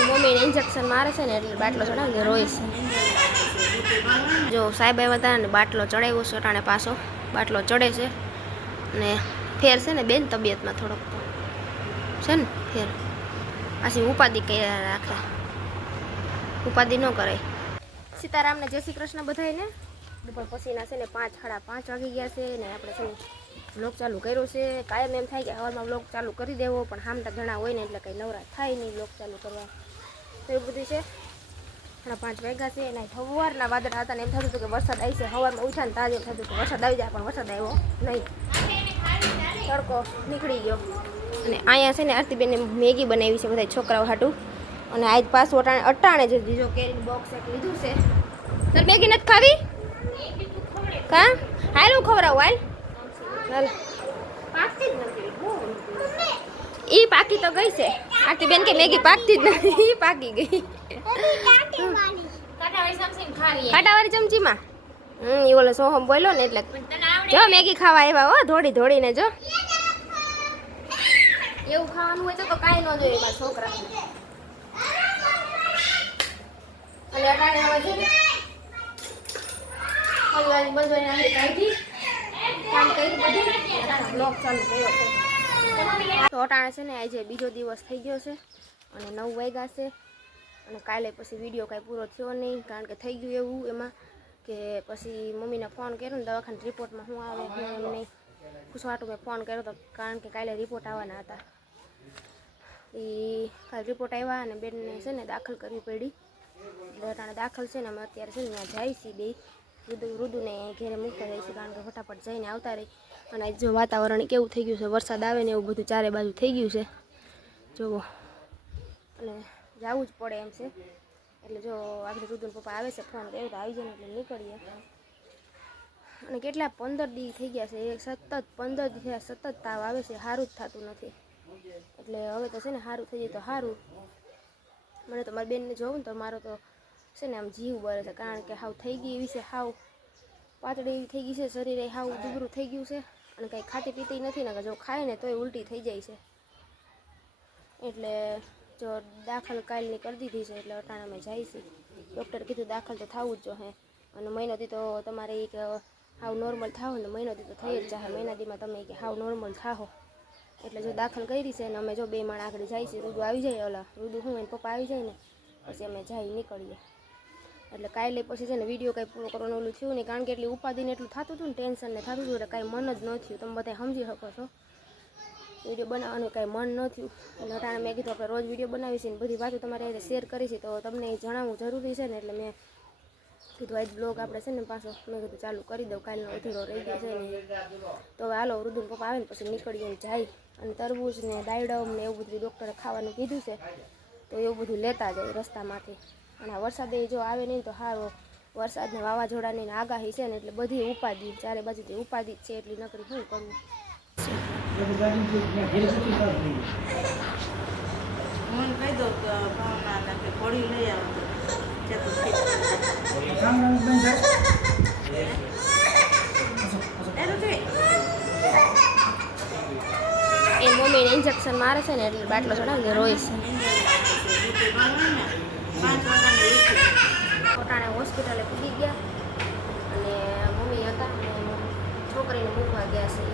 એ મમ્મીને ઇન્જેક્શન મારે છે ને એટલે બાટલો ચડાવીને છે. જો સાહેબ આવ્યા હતા ને બાટલો ચડાવ્યો છે અટાણે પાછો. બાટલો ચડે છે ને ફેર છે ને બેન તબિયતમાં થોડોક છે ને ફેર. પાછી ઉપાધિ કર્યા રાખે. ઉપાધિ ન કરાય. સીતારામને જય શ્રી કૃષ્ણ બધાયને. બપોર પછીના છે ને પાંચ, સાડા પાંચ વાગી ગયા છે ને આપણે છે ને બ્લોગ ચાલુ કર્યો છે. કાયમ એમ થાય કે હવારમાં બ્લોગ ચાલુ કરી દેવો, પણ હામતા ઘણા હોય ને એટલે કંઈ નવરા થાય નહીં બ્લોગ ચાલુ કરવા. તો એવું બધું છે. અને પાંચ વાગ્યા છે એના સવારના વાદળા હતા ને એમ થતું હતું કે વરસાદ આવી છે. સવારમાં ઉઠા ને તાજે થતું કે વરસાદ આવી જાય, પણ વરસાદ આવ્યો નહીં. તડકો નીકળી ગયો. અને અહીંયા છે ને આરતીબેને મેગી બનાવી છે બધા છોકરાઓ હાટું. અને આજ પાછું અટાણે અટાણે જ દીધો કેરીનું બોક્સ એક લીધું છે. તાર મેગી નથી ખાવી? કા? હાલ હું ખવડાવું, હાલ. હાલ. પાકતી જ નથી ઈ પાકી તો ગઈ છે. આરતી બેન કે મેગી પાકતી જ નથી, ઈ પાકી ગઈ. કાંટાવાળી ચમચીમાં? હમ એ ઓલો સોહમ બોલ્યો ને એટલે જો મેગી ખાવા આવ્યા હો ધોડી ધોડીને જો. એવું ખાવાનું હોય તો કાંઈ ન જોઈએ એમાં છોકરા. અને અટાણે હવે છે ને આંગળી કાઢી, કામ કરી બધી અટાણે ચાલુ કર્યો તો અટાણે છે ને આજે બીજો દિવસ થઈ ગયો છે અને નવ વાગ્યા છે. અને કાલે પછી વીડિયો કાંઈ પૂરો થયો નહીં, કારણ કે થઈ ગયું એવું એમાં કે પછી મમ્મીને ફોન કર્યો ને દવાખાના રિપોર્ટમાં શું આવે શું એમ નહીં. મેં ફોન કર્યો હતો કારણ કે કાલે રિપોર્ટ આવવાના હતા. એ કાલે રિપોર્ટ આવ્યા અને બેનને છે ને દાખલ કરવી પડી. અટાણે દાખલ છે ને અમે અત્યારે છે ને ત્યાં જાય છીએ બે. રુદુ રુદુને ઘેરે મૂકતા જાય છે કારણ કે ફટાફટ જઈને આવતા રહી. અને આજ જો વાતાવરણ કેવું થઈ ગયું છે, વરસાદ આવે ને એવું બધું ચારે બાજુ થઈ ગયું છે. જુઓ અને જવું જ પડે એમ છે. એટલે જો આગળ રુદુન પપ્પા આવે છે, ફોન કર્યો તો આવી જાય એટલે નીકળીએ. અને કેટલા પંદર દી થઈ ગયા છે, એ સતત પંદર દી થયા, સતત તાવ આવે છે સારું જ થતું નથી. એટલે હવે તો છે ને સારું થઈ જાય તો સારું મને તો મારી બેનને જોઉં ને તો મારો તો છે ને આમ જીવ બરે છે, કારણ કે હાવ થઈ ગઈ એવી છે, હાવ પાતળી થઈ ગઈ છે, શરીરે હાવ દુબરું થઈ ગયું છે. અને કંઈ ખાતી પીતી નથી ને કે જો ખાય ને તોય ઉલટી થઈ જાય છે. એટલે જો દાખલ કાલની કરી દીધી છે, એટલે અટાણે અમે જાય છે. ડૉક્ટરે કીધું દાખલ તો થવું જ જોઈએ અને મહિનોથી તો તમારે એક હાવ નોર્મલ થાવ ને મહિનોથી તો થઈ જ જાય મહિનાથીમાં તમે કે હાવ નોર્મલ થાહો. એટલે જો દાખલ કરી છે ને અમે જો બે માણ આગળ જાય છે રુદુ આવી જાય ઓલા. રુદુ હું એને પપ્પા આવી જાય ને, પછી અમે જઈ નીકળીએ. એટલે કાલે પછી છે ને વીડિયો કાંઈ પૂરો કરવાનું ઓલું થયું નહીં. કારણ કે એટલી ઉપાધિને એટલું થતું હતું ને ટેન્શન ને થતું હતું એટલે કાંઈ મન જ ન થયું. તમે બધા સમજી શકો છો. વીડિયો બનાવવાનું કાંઈ મન ન થયું. એટલે અટાણે મેં કીધું આપણે રોજ વીડિયો બનાવી છે ને બધી વાતો તમારે હારે શેર કરી છે તો તમને એ જણાવવું જરૂરી છે ને એટલે મેં કીધું આજ બ્લોગ આપણે છે ને પાછો. મેં કીધું ચાલુ કરી દઉં. કાલનો અધૂરો રહી ગયો છે ને. તો હવે હાલો રુદુન પપ્પા આવે ને પછી નીકળીએ જાય. અને તરબૂચ ને ડાયડમ ને એવું બધું ડૉક્ટરે ખાવાનું કીધું છે. તો એવું બધું લેતા જાય રસ્તામાંથી અને આ વરસાદે જો આવે નહીં તો સારો વરસાદને વાવાઝોડાની આગાહી છે ને એટલે બધી ઉપાધિ ચારે બાજુથી ઉપાધિ છે એટલી નકરી શું કરવું હું કહી દઉં કે ભાવના કે પડી લઈ આવજો. ચતુર્થી એનું છે. એ મમ્મીને ઇન્જેક્શન મારે છે ને એટલે બાટલો ચડાવી દે રોય છે. પાંચ વાગ્યાની પોતાને હોસ્પિટલે પૂગી ગયા. અને મમ્મી હતા અને છોકરીને મૂકવા ગયા છે.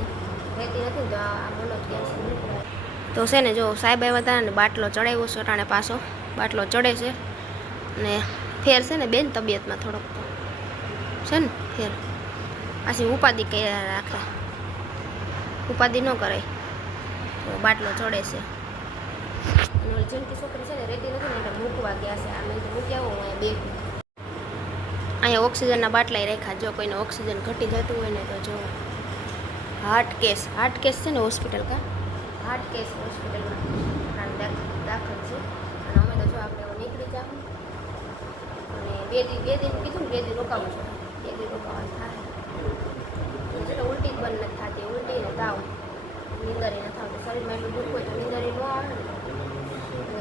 રહેતી નથી તો આ મનોજ ગયા છે. તો છે ને જો સાહેબ આવ્યા હતા ને બાટલો ચડાવ્યો છે અટાણે પાછો. બાટલો ચડે છે. ને ફેર છે ને બેન તબિયતમાં થોડોક છે ને ફેર. પાછી ઉપાધિ કર્યા રાખે. ઉપાધિ ન કરાય. તો બાટલો ચડે છે. અને ઓલી ચીમકી છોકરી છે ને રહેતી નથી ને એટલે મૂકવા ગયા છે આ મેં કીધું મૂકી આવો હું અહીંયા બે અહીંયા ઓક્સિજનના બાટલા રાખ્યા જો કોઈને ઓક્સિજન ઘટી જતું હોય ને તો જો હાર્ટ કેસ હાર્ટ કેસ છે ને હોસ્પિટલ કા હાર્ટ કેસ હોસ્પિટલમાં કારણ દાખ- દાખલ છે અને અમે તો જો આપણે હવે નીકળી જાવ અને બે દિન બે દિન કીધું ને બે દિન રોકાવું છું બે દિન રોકાવાનું થાય અને છે ને ઉલટી જ બંધ નથી થતી ઉલટી ને તાવ નીંદરી નથી આવતી શરીરમાં એટલું દુઃખ હોય તો નીંદરી ન આવે ને અને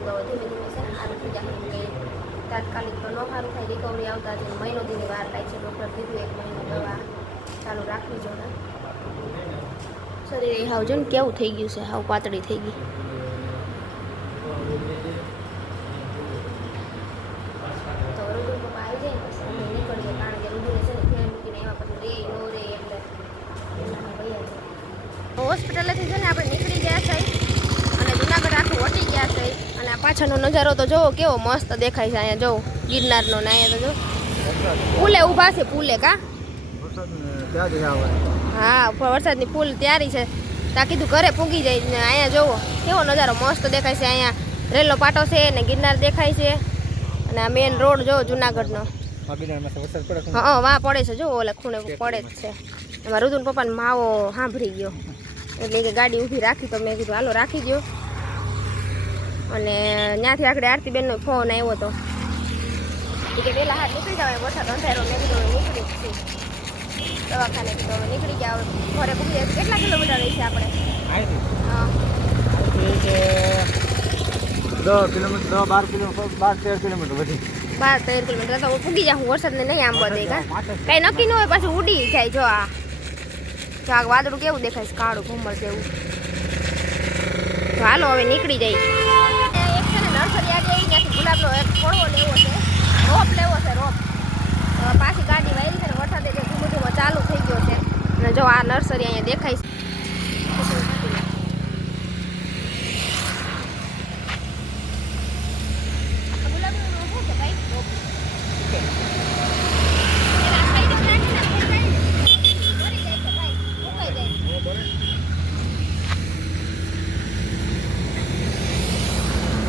તો ધીમે ધીમે છે. ને સારું થઈ જશે કે તાત્કાલિક તો ન સારું થાય. રિકવરી આવતા જ મહિનો દીની વાર થાય છે. ડૉક્ટર કીધું એક મહિનો દવા ચાલુ રાખવી જો ને શરીર હાવ જો ને કેવું થઈ ગયું છે. હાવ પાતળી થઈ ગઈ. તો રુદ્ર પપ્પા આવી જાય પછી અમે કારણ કે રુદ્રને છે ને મૂકીને એમાં પછી રે, નો રે એટલે એટલામાં વૈયા જાય હોસ્પિટલેથી છે ને આપણે નીકળી ગયા છીએ અને જુનાગઢ પાછળનો નજારો તો જોવો કેવો મસ્ત દેખાય છે અહીંયા, જોવો. ગિરનારનો ને અહીંયા તો જો. પુલે ઊભા છે, પુલે કા? હા વરસાદની પુલ તૈયારી છે. ત્યાં કીધું ઘરે પૂગી જાય ને અહીંયા જોવો. કેવો નજારો મસ્ત દેખાય છે અહીંયા. રેલો પાટો છે ને ગિરનાર દેખાય છે. અને આ મેન રોડ જોવો, જુનાગઢનો. હા વાં પડે છે જો ઓલે ખૂણે પડે જ છે. એમાં રુદુન પપ્પાને માવો સાંભળી ગયો. એટલે કે ગાડી ઊભી રાખી તો મેં કીધું, હાલો, રાખી દો અને ત્યાંથી આગળ આરતીબેનનો ફોન આવ્યો હતો એ કે હાથ નીકળી જાવ વરસાદ અંધારો મેં કીધું નીકળી જ છીએ દવાખાને કીધું હવે નીકળી જાવ ઘરે કેટલા કિલોમીટર રહી છે આપણે? હા દસ કિલોમીટર દસ બાર કિલોમીટર બાર તેર કિલોમીટર વધી. બાર તેર કિલોમીટર. તો હું જાઉં વરસાદને નહીં આમ દે કાંઈ નક્કી ન હોય પાછું ઉડી જાય જો આ. જો આ વાદળું કેવું દેખાય છે કાળું ઘુમર જેવું. હાલો હવે નીકળી જાય. ગુલાબનો એક ફળવો લેવો છે. રોપ લેવો છે, રોપ. પાછી ગાડી વાયરી છે ને વરસાદે જે ધીમું ચાલુ થઈ ગયો છે. અને જો આ નર્સરી અહીંયા દેખાય છે.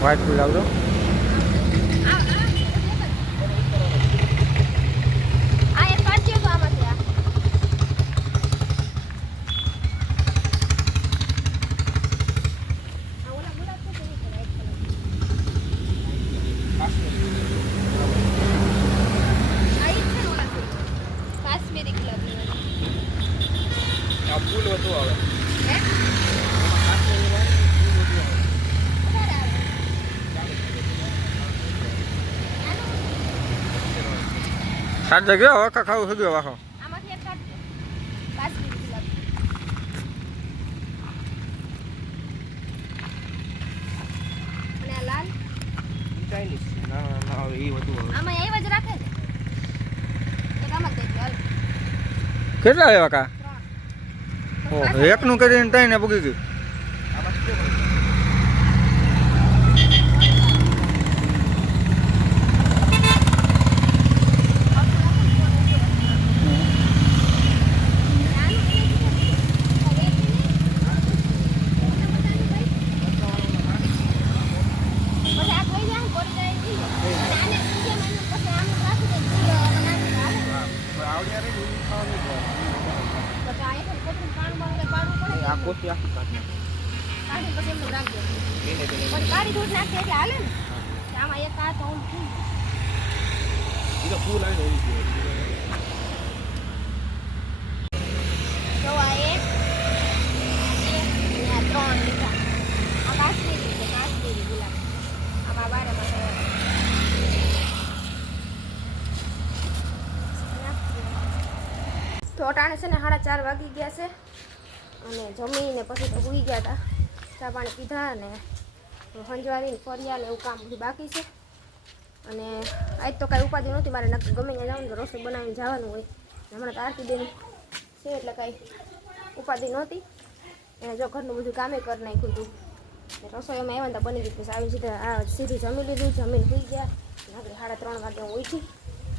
વ્હાઈટ ફૂલ આવજો. આ ફૂલ વધુ આવે. સાત જગ્યા હવે ખાવું થઈ ગયો વાહો. ચાઇનીઝ ના ના હવે એ વધુ આવે. આમાં જ રાખે કેટલા આવ્યા કા? એકનું કરીને ત્રણ ને પૂગી ગયું આ કોશી આખી કાઢી કાઢી દૂધ નાખે એટલે હાલે ને આમાં એક આ તો ઓલું થયું. એ તો ફૂલ આવીને જો આ એક એક, અને આ ત્રણ લીધા આ કાશ્મીરી છે કાશ્મીરી ગુલાબ આમાં બારે માં તો અટાણે છે ને સાડા ચાર વાગી ગયા છે. અને જમીને પછી તો સુઈ ગયા હતા. ચા પાણી પીધા અને હંજવારીને ફર્યા ને એવું કામ બધું બાકી છે. અને આજ તો કાંઈ ઉપાધિ નહોતી, મારે નક્કી ગમે ત્યાં જવાનું તો રસોઈ બનાવીને જવાનું હોય. હમણાં તો આરતી બેન છે એટલે કાંઈ ઉપાધિ નહોતી. એને જો ઘરનું બધું કામે કરી નાખ્યું હતું રસોઈ અમે આવ્યા તો બની ગઈ પછી આવી સીધા આ સીધું જમી લીધું, જમીને સુઈ ગયા. આપણે સાડા ત્રણ વાગે હું ઉઠી.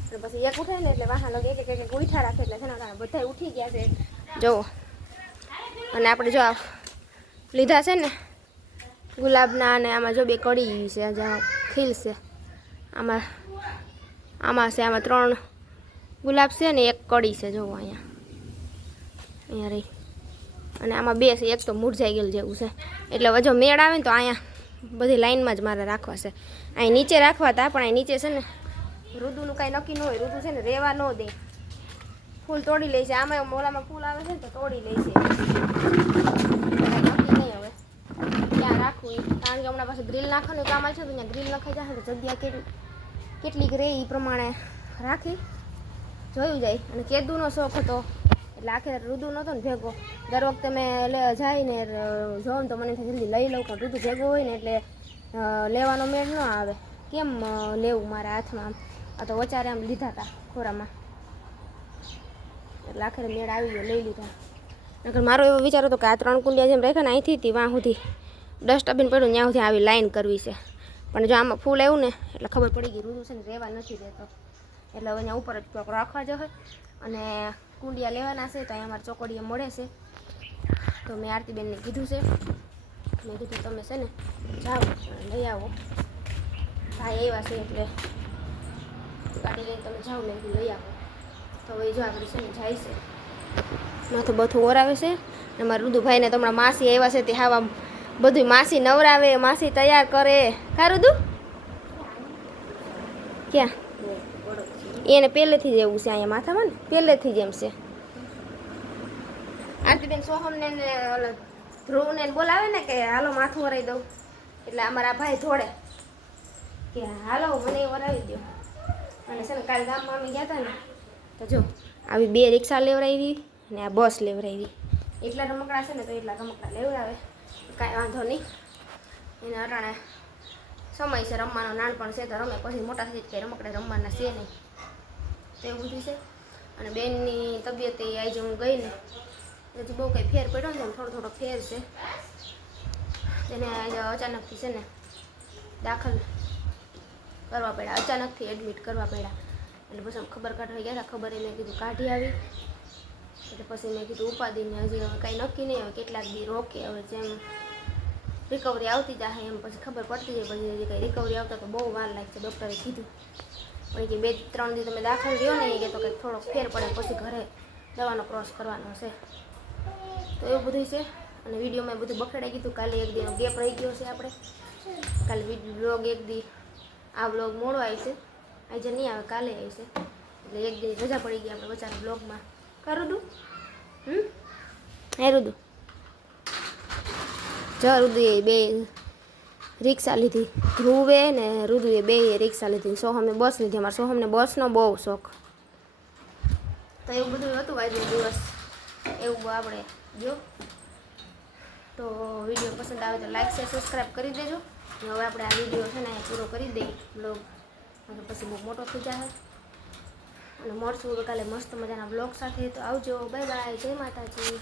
એટલે પછી એક ઉઠાય ને એટલે વાહન લગે એક એક ઉઠા રાખે એટલે તેના કારણે બધા ઉઠી ગયા છે. જુઓ. અને આપણે જો લીધા છે ને ગુલાબના અને આમાં જો બે કડી છે જ્યાં ખીલ છે. આમાં આમાં છે, આમાં ત્રણ ગુલાબ છે ને એક કડી છે જુઓ અહીંયા. અહીંયા રહી. અને આમાં બે છે, એક તો મૂરઝાઈ ગયેલ જેવું છે. એટલે જો મેળ આવે ને તો અહીંયા બધી લાઈનમાં જ મારે રાખવા છે. અહીં નીચે રાખવા હતા પણ અહીં નીચે છે ને ઋતુનું કાંઈ નક્કી ન હોય. ઋતુ છે ને રહેવા ન દે. ફૂલ તોડી લે છે. આમાં મોલામાં ફૂલ આવે છે ને તો તોડી લે છે. હવે. ત્યાં રાખવું કારણ કે હમણાં પાસે ગ્રીલ નાખવાનું કામ છે તો ત્યાં ગ્રીલ નખાઈ જશે તો જગ્યા કેટલી કેટલીક રહે એ પ્રમાણે રાખી, જોયું જાય. અને કેદુનો શોખ હતો. એટલે આખે રુદુ નહોતો ને ભેગો. દર વખતે મેં લે, જઈને જોઉં તો મને જલ્દી લઈ લઉં, પણ રુદુ ભેગો હોય ને એટલે લેવાનો મેળ ન આવે. કેમ લેવું મારા હાથમાં આ તો વચારે આમ લીધા હતા ખોરામાં. એટલે આખરે મેળ આવી ગયો, લઈ લીધા. નકર મારો એવો વિચાર હતો કે આ ત્રણ કુંડિયા જેમ રાખ્યા ને અહીંથી વાં સુધી ડસ્ટબિન પડ્યું ત્યાં સુધી આવી લાઈન કરવી છે. પણ જો આમાં ફૂલ આવ્યું ને, એટલે ખબર પડી ગઈ ઋતુ છે ને રહેવા નથી દેતો. એટલે હવે અહીંયા ઉપર જ ક્યાંક રાખવા જશે અને કુંડિયા લેવાના છે, તો અહીંયા અમારે ચોકડીએ મળે છે. તો મેં આરતીબેનને કીધું છે. મેં કીધું, તમે છે ને જાઓ, લઈ આવો. ભાઈ આવ્યા છે એટલે ગાડી લઈને તમે જાઓ, મેં લઈ આવો. તો હવે જો આગળ છે ને જાય છે. માથું બથું ઓરાવે છે. અને મારા રુદુભાઈને તો માસી આવ્યા છે, તે હાવા બધું માસી નવરાવે, માસી તૈયાર કરે. ખારું તું? ક્યાં? એને પહેલેથી જ એવું છે અહીંયા માથામાં ને? પહેલેથી જ એમ છે. આરતીબેન સોહમને ઓલા ધ્રુવને બોલાવે ને કે હાલો માથું વરાઈ દઉં. એટલે અમારા ભાઈ થોડે કે હાલો મને વરાવી દો અને છે ને કાલે ગામમાં અમે ગયા હતા ને, તો જો આવી બે રિક્ષા લેવડાવી ને આ બસ લેવડાવી એટલા રમકડા છે ને તો એટલા રમકડા લેવડાવે કાંઈ વાંધો નહીં. એને કારણે સમય છે રમવાનો, નાનપણ છે તો રમે. પછી મોટા થઈ કે રમકડે રમવાના છે નહીં. તો એવું બધું છે. અને બેનની તબિયત એ આજે હું ગઈ ને, હજી બહુ કંઈ ફેર પડ્યો ને થોડો થોડો ફેર છે. તેને આજે અચાનકથી છે ને દાખલ કરવા પડ્યા. અચાનકથી એડમિટ કરવા પડ્યા. એટલે પછી ખબર કાઢવા ગયા હતા, ખબર એને કીધું કાઢી આવી. એટલે પછી મેં કીધું ઉપાદીને હજી હવે કાંઈ નક્કી નહીં, હવે કેટલાક દી રોકે, હવે જેમ રિકવરી આવતી જાય એમ પછી ખબર પડતી જાય, પછી હજી કંઈ રિકવરી આવતા તો બહુ વાર લાગશે, ડૉક્ટરે કીધું. પણ કે બે ત્રણ દી તમે દાખલ રહ્યો ને કે તો કંઈક થોડોક ફેર પડે, પછી ઘરે દવાનો ક્રોસ કરવાનો છે. તો એવું બધું છે. અને વિડીયોમાં બધું બખડાઈ ગયું કાલે એક દીનો ગેપ રહી ગયો છે આપણે. કાલે બ્લોગ એક દી, આ બ્લોગ મોડો આવી છે. આજે નહીં આવે, કાલે આવી છે. એટલે એક દી રજા પડી ગઈ આપણે બચારા બ્લોગમાં કરું દઉં? હમ? હે રુદુ. જ રુદુ એ બે રિક્ષા લીધી. ધ્રુવે ને રુદુએ બે રિક્ષા લીધી. સોહમે બસ લીધી. અમારે સોહમને બસનો બહુ શોખ. તો એવું બધું હતું આજનો દિવસ. એવું આપણે જો. તો વીડિયો પસંદ આવે તો લાઈક શેર સબસ્ક્રાઈબ કરી દેજો. હવે આપણે આ વીડિયો છે ને પૂરો કરી દઈએ. બ્લોગ પછી બહુ મોટો થઈ જાય. અને મળશું કાલે મસ્ત મજાના બ્લોગ સાથે. તો આવજો. બાય બાય જય માતાજી.